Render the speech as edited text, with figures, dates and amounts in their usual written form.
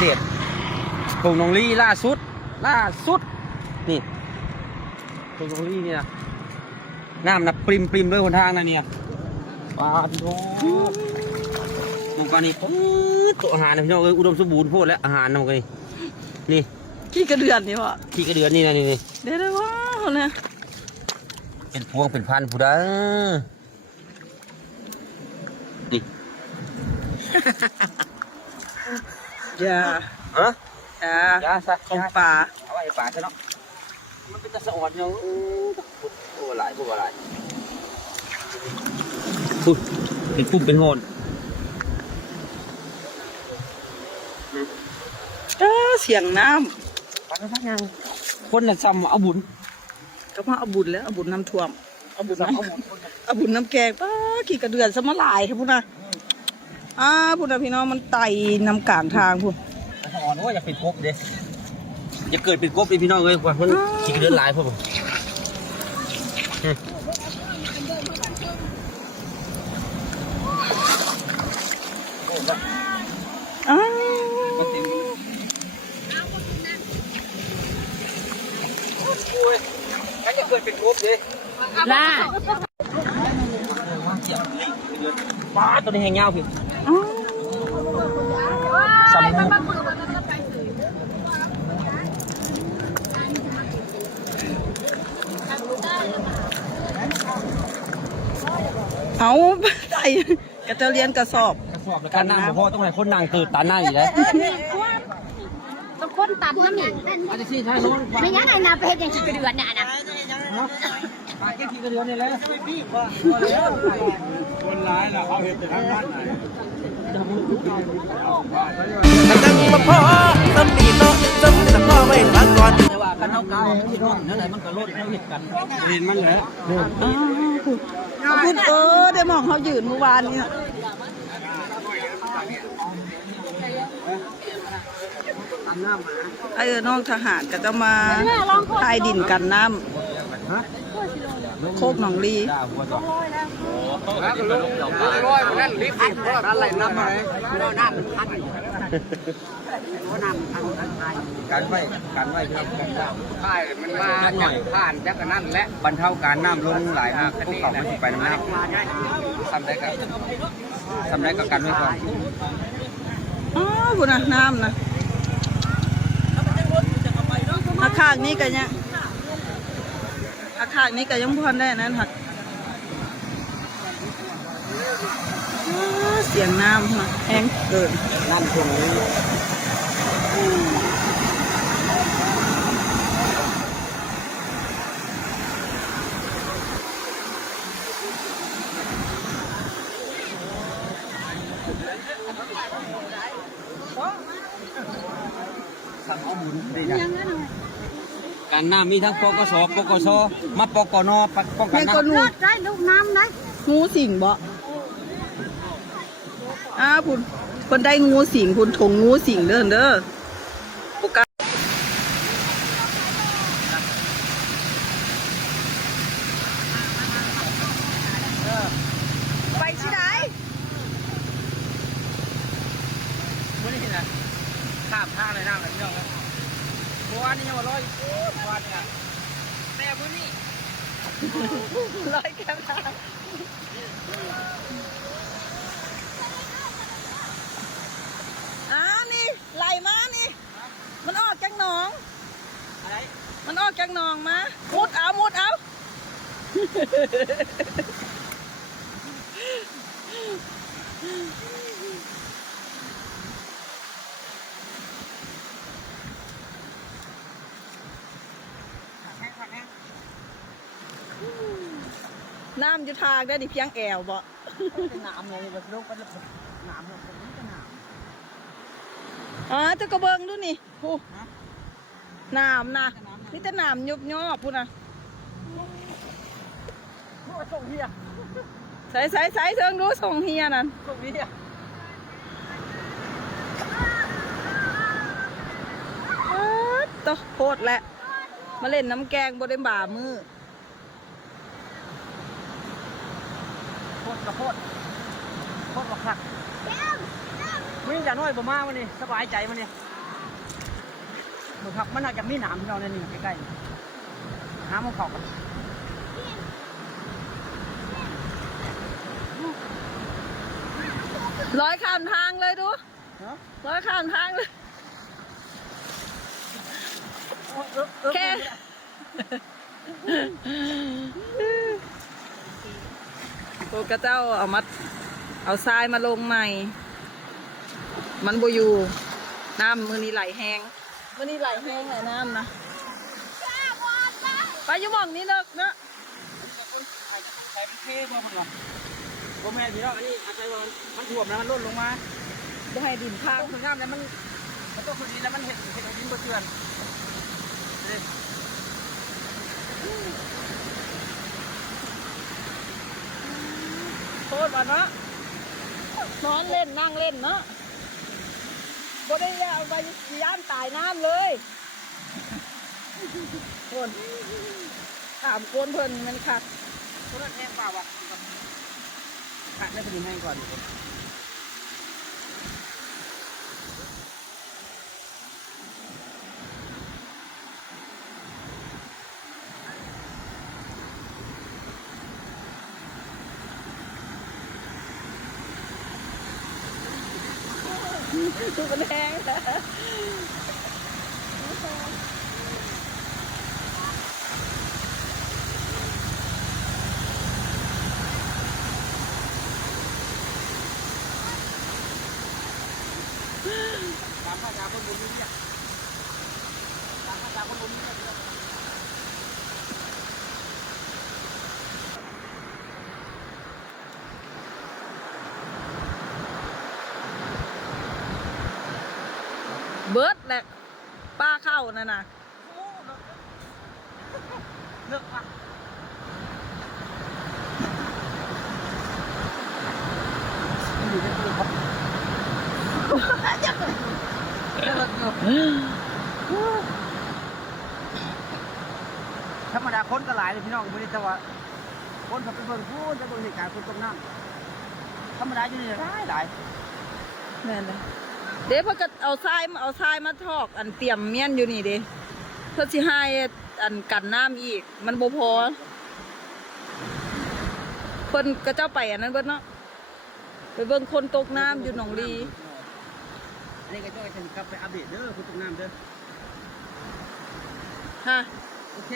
ษตรปลูกน้องลี่ล่าสุดนี่ปลูกน้องลี่เนี่ยน้ำนับปริมด้วยคนทางนะเนี่ยปลาพี่น้องมันก็นี่ตัวอาหารนะพี่น้องอุดมสมบูรณ์โพดแล้วอาหารนะมันก็นี่ขี้กระเดือนนี่วะขี้กระเดือนนี่นะนี่เดี๋ยวว่าเนี่ยเป็นพวงเป็นพันผู้ใดนี่อย่าอย่าซะของป่าเอาไว้ป่าซะเนาะมันเป็นตะสะอดเนาะโอ้หลายปุ๊บเป็นปุ่มเป็นโหนเสียงน้ำคนน่ะซ้ำเอาบุญก็มาเอาบุญแล้วเอาบุญน้ำท่วมเอาบุญน้ำแกงป้าขี่กระเดือนสมลายครับพุ่นนะพุ่นนะพี่น้องมันไต่น้ำกลางทางพุ่นอ่อนว่าอยากเป็นกบเด้อย่าเกิดเป็นกบเลยพี่น้องเลยว่ามันขี่กระเดือนหลายพ่อผมจะเกิดเป็นกบเลยล่าป้าตัวนี้แหงเงาพี่สำคัญเอาไต่กระเจเรียนกระสอบแล้วการนั่งพ่อต้องให้คนนั่งตื่นตาหน้าอยู่แล้วต้องคนตัดน้ำหนิไม่งั้นไอ้นาไปเห็นอย่างขี้กระเดือนเนี่ยนะปากแค่ขี้กระเดือนนี่แหละคนร้ายล่ะเขาเห็นแต่ทางด้านไหนตั้งมาพ่อตั้งดีโตตั้งแต่พ่อไม่ฟังก่อนแต่ว่ากันเท่าเก่าที่ร่นนั่นแหละมันก็ร่นเห็นกันเห็นมันเหรอพูดได้มองเขายืนเมื่อวานนี้น้องทหารก็จะมาทายดินกันน้ำโคกหนองลีนั่นลิฟต์อะไรน้ำอะไรน้ำมันพันการไว้ครับผ่านมันมาผ่านจักนั่นและบรรเทาการน้ำลงหลายพวกเขาไม่ไปน้ำทำได้กับการไว้ก่อนบุญน้ำนะอาคารนี้กันยังอาคารนี้ก็ยังพอนได้นั่นค่ะเสียงน้ำมาแห้งเกินน้ำท่วมการน้ำมีทั้งปกสมาปกนป้องกันน้ำได้ลูกน้ำได้งูสิงบ่คุณคนได้งูสิงคุณถงงูสิงเด้อโอกาสไปที่ไหนมื้อนี้นะข้ามทางเลยน้ำเลยพี่น้องเมื่อวานนี้ยังว่าร้อยเมื่อวานเนี่ยแต่มื้อนี้ร้อยแก้วน้ำนี่ไหลมานี่มันออกจากหนองอะไรมันออกจากหนองมามุดเอาน้ำอยู่ทางได้ดิเพียงแอวบ่น้ำเลยแบบลูกเป็นน้ำเลยเป็นน้ำเจ้ากระเบิงดูนี่ผู้น้ำนะนี่จะน้ำยุบย่อพูดนะส่งเฮียใส่เชิงดูส่งเฮียนั่นส่งเฮียโคตรแหละมาเล่นน้ำแกงบดได้บ่ามือโคตรบักคักวิ่งจากน้อยบ่มาวันนี้สบายใจมันนี่ หมูผักมันอาจจะมีหนามที่เราเนี่ยนี่ใกล้ๆน้ำมันเข้ากัน ร้อยข้ามทางเลยดู เนาะ ร้อยข้ามทางเลยแค่โอ้กระเจ้าเอาทรายมาลงใหม่ มันบ่อยู่น้ำมือนี้ไหลแห้งมือนี้ไหลแห้งไหลน้ำนะไปอยุ่หมองนี้เลิกเนาะ ใส่มันเท่บ่มันวะบ่แม่นพี่น้องอันนี้อาศัยว่ามันท่วมนะมันล้นลงมา บ่ให้ดินพัง ต้องถึงน้ำแล้วมันต้องคนนี้แล้วมันเห็นให้ดินบ่เตือนนี่ โทษว่าเนาะนอนเล่นนั่งเล่นเนาะบ่ได้เอาไปย่านตายน้ำเลยคนถามโกนเพิ่นมันขัด ตัวนั้นแห้งเปล่าวะขาดได้เป็นแห้งก่อน คือมันแห้ง ตามพระอาจารย์คนบุญนี่เนี่ยตามพระอาจารย์คนบุญนี่เนี่ย เบิร์ดแหละป้าเข้านั่นน่ะ เลิกอ่ะอยู่ในตัวครับธรรมดาคนก็หลายเลยพี่น้องไม่ได้จะว่าคนขับไปเบิ่งพูดจะเบิ่งเหตุการณ์คนตกน้ำธรรมดาอยู่นี่หลาย แม่นเลยเดี๋ยวเพิ่นก็เอาทรายมาทอกอันเตรียมเมียนอยู่นี่เด้เพื่อสิให้อันกันน้ำอีก มันบ่พอเพิ่นก็เจ้าไปอันนั้นเบิดเนาะไปเบิ่งคนตกน้ำอยู่หนองลี อันนี้ก็จะให้กลับไปอัปเดตเด้อคนตกน้ำเด้อ ฮะ โอเค